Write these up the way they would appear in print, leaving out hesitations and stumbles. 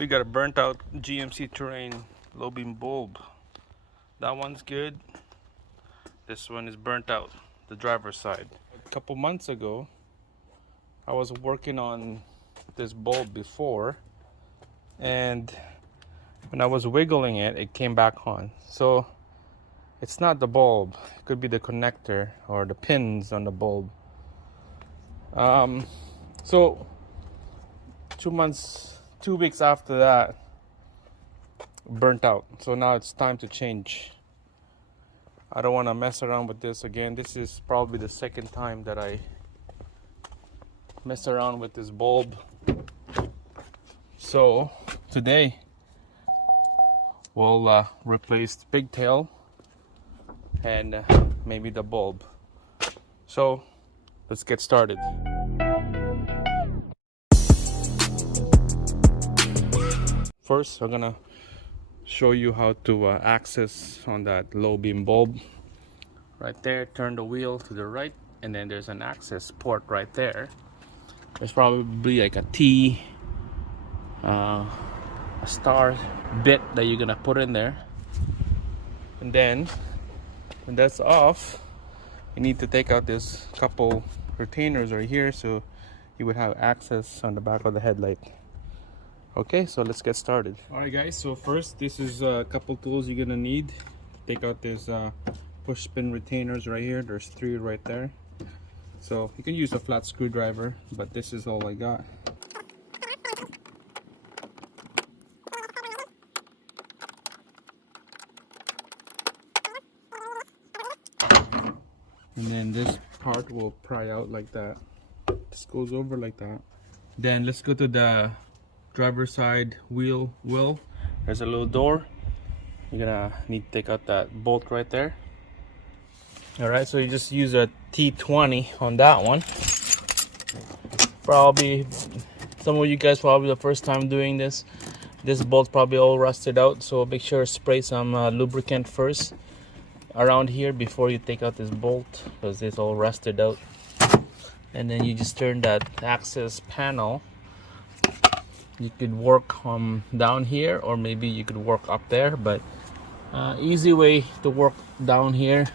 We got a burnt out GMC Terrain low beam bulb. That one's good. This one is burnt out, the driver's side. A couple months ago, I was working on this bulb before, and when I was wiggling it, it came back on. So it's not the bulb, it could be the connector or the pins on the bulb. So 2 weeks after that, burnt out. So now it's time to change. I don't want to mess around with this again. This is probably the second time that I mess around with this bulb. So today we'll replace the pigtail and maybe the bulb. So let's get started. First, I'm gonna show you how to access on that low beam bulb. Right there, turn the wheel to the right, and then there's an access port right there. There's probably like a T, a star bit that you're gonna put in there. And then when that's off, you need to take out this couple retainers right here so you would have access on the back of the headlight. Okay, so let's get started. Alright guys, so first, this is a couple tools you're gonna need to take out this push pin retainers right here. There's 3 right there. So you can use a flat screwdriver, but this is all I got. And then this part will pry out like that. This goes over like that. Then let's go to the driver's side wheel well. There's a little door. You're gonna need to take out that bolt right there. Alright, so you just use a T20 on that one. Probably some of you guys probably the first time doing this. This bolt's probably all rusted out, so make sure to spray some lubricant first around here before you take out this bolt, because it's all rusted out. And then you just turn that access panel. You could work down here, or maybe you could work up there, but easy way to work down here.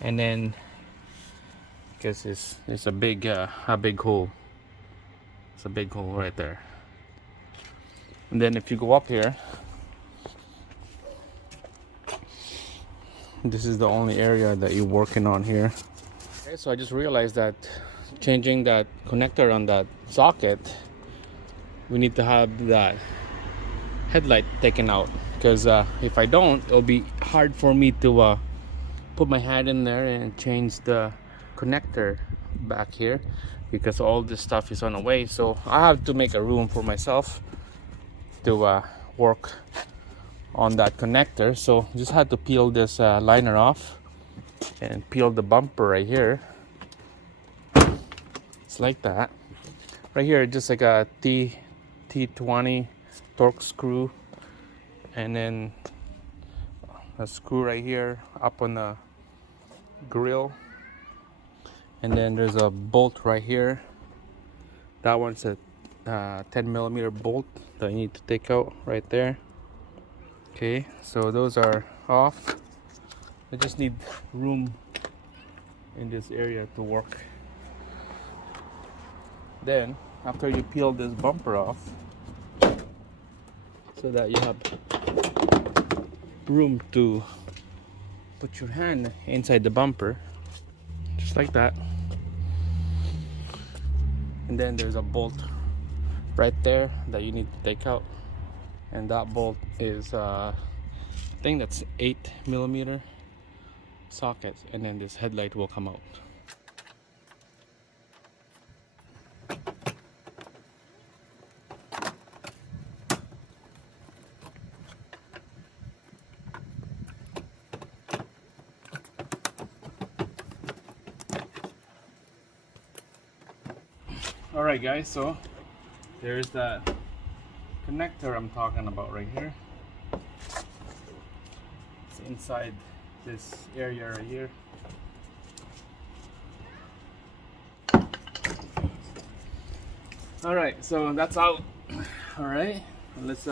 And then because it's a big hole. It's a big hole right there. And then if you go up here, this is the only area that you're working on here. Okay, so I just realized that changing that connector on that socket, we need to have that headlight taken out, because if I don't, it'll be hard for me to put my hand in there and change the connector back here, because all this stuff is on the way. So I have to make a room for myself to work on that connector. So just had to peel this liner off and peel the bumper right here. It's like that. Right here, just like a T20 torque screw, and then a screw right here up on the grill, and then there's a bolt right here. That one's a 10mm bolt that you need to take out right there. Okay, so those are off. I just need room in this area to work. Then after you peel this bumper off, so that you have room to put your hand inside the bumper, just like that. And then there's a bolt right there that you need to take out, and that bolt is I think that's 8mm sockets, and then this headlight will come out. Alright guys, so there's that connector I'm talking about right here. It's inside this area right here. Alright, so that's out. Alright, Let's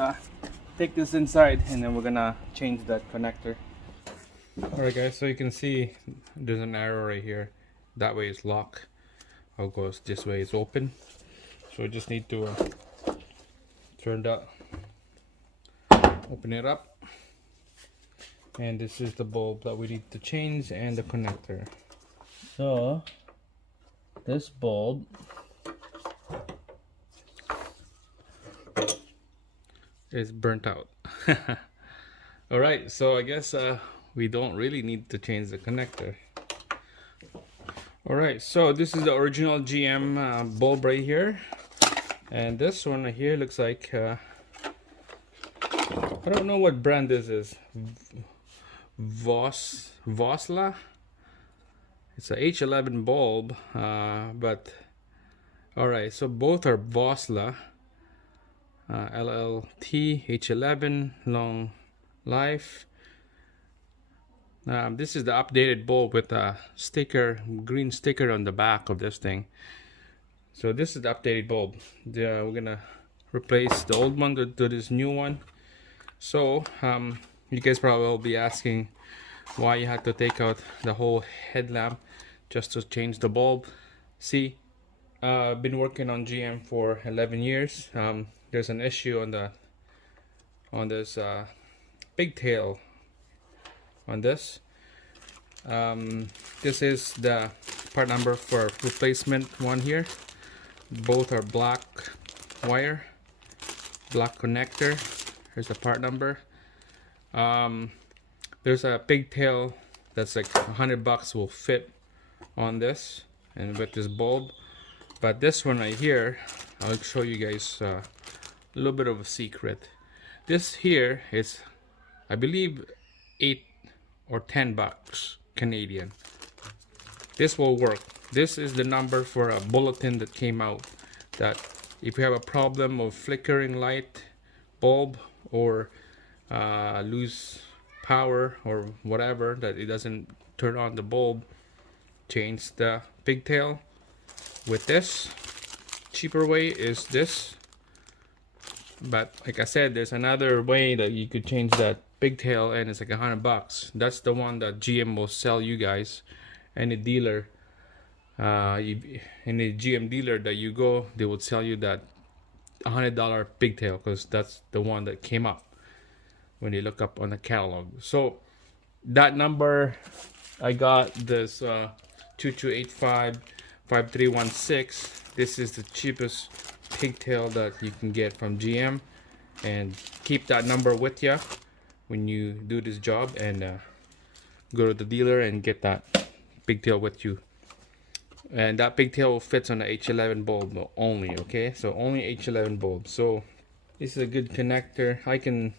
take this inside and then we're gonna change that connector. Alright guys, so you can see there's an arrow right here. That way it's locked. How it goes this way is open. So we just need to turn that, open it up. And this is the bulb that we need to change and the connector. So this bulb is burnt out. Alright, so I guess we don't really need to change the connector. Alright, so this is the original GM bulb right here. And this one right here looks like, I don't know what brand this is. Vosla. It's a H11 bulb, but alright, so both are Vosla. LLT H11 long life. This is the updated bulb with a sticker, green sticker on the back of this thing. So this is the updated bulb. We're gonna replace the old one to this new one. So you guys probably will be asking why you had to take out the whole headlamp just to change the bulb. See, I've been working on GM for 11 years. There's an issue on this pigtail on this. This is the part number for replacement one here. Both are black wire, black connector. Here's the part number. There's a pigtail that's like $100 will fit on this and with this bulb. But this one right here, I'll show you guys a little bit of a secret. This here is, I believe, $8 or $10 Canadian. This will work. This is the number for a bulletin that came out that if you have a problem of flickering light bulb or lose power or whatever, that it doesn't turn on the bulb, change the pigtail with this. Cheaper way is this, but like I said, there's another way that you could change that pigtail and it's like $100. That's the one that GM will sell you guys. Any dealer, any GM dealer that you go, they would sell you that $100 pigtail because that's the one that came up when you look up on the catalog. So that number, I got this 2285-5316. This is the cheapest pigtail that you can get from GM, and keep that number with you when you do this job, and go to the dealer and get that pigtail with you. And that pigtail fits on the H11 bulb only, okay? So only H11 bulb. So this is a good connector. I can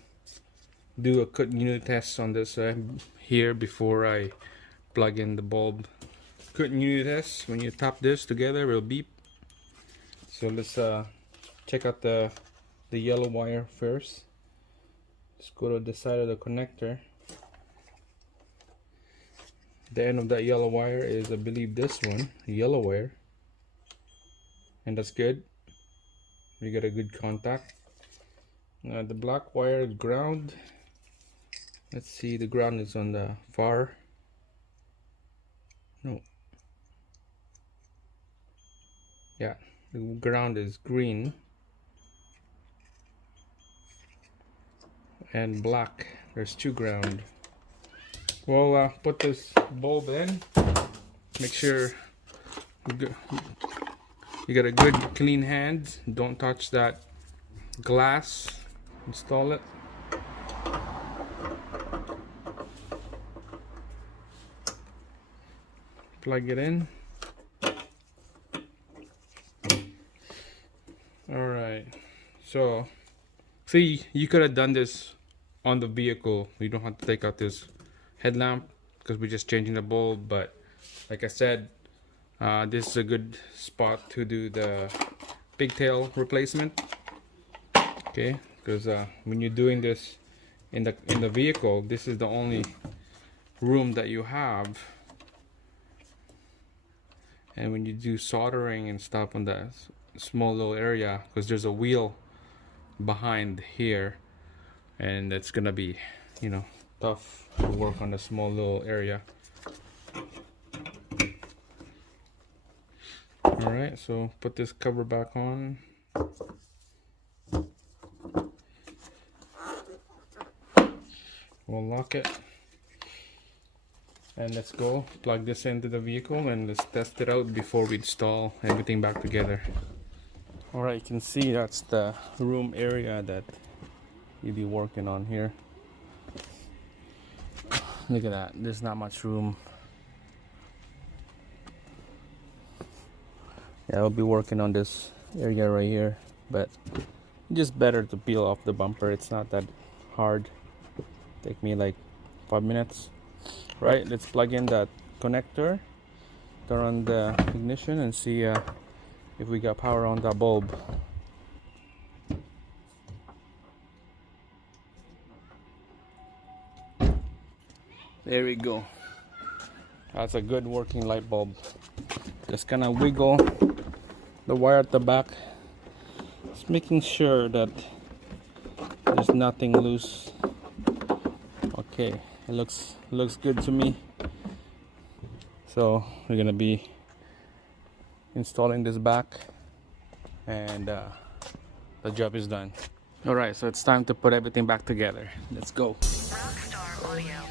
do a continuity test on this here before I plug in the bulb. Continuity test, when you tap this together, it will beep. So let's check out the yellow wire first. Let's go to the side of the connector. The end of that yellow wire is, I believe, this one, yellow wire, and that's good. We got a good contact. The black wire is ground. Let's see, the ground is on the far. No. Yeah, the ground is green and black. There's two ground. We'll put this bulb in. Make sure you got a good clean hand. Don't touch that glass. Install it. Plug it in. Alright, so see, you could have done this on the vehicle. You don't have to take out this headlamp because we're just changing the bulb. But like I said, this is a good spot to do the pigtail replacement, okay? Because when you're doing this in the vehicle, this is the only room that you have. And when you do soldering and stuff on that small little area, because there's a wheel behind here, and it's gonna be, you know, tough to work on a small little area. All right, so put this cover back on. We'll lock it, and let's go plug this into the vehicle and let's test it out before we install everything back together. All right, you can see that's the room area that you'll be working on here. Look at that, there's not much room. Yeah, I'll be working on this area right here, but just better to peel off the bumper. It's not that hard. Take me like 5 minutes. Right, let's plug in that connector, turn on the ignition, and see if we got power on that bulb. There we go. That's a good working light bulb. Just kind of wiggle the wire at the back, just making sure that there's nothing loose. Okay, it looks good to me. So we're gonna be installing this back, and the job is done. All right, so it's time to put everything back together. Let's go. Rockstar Audio.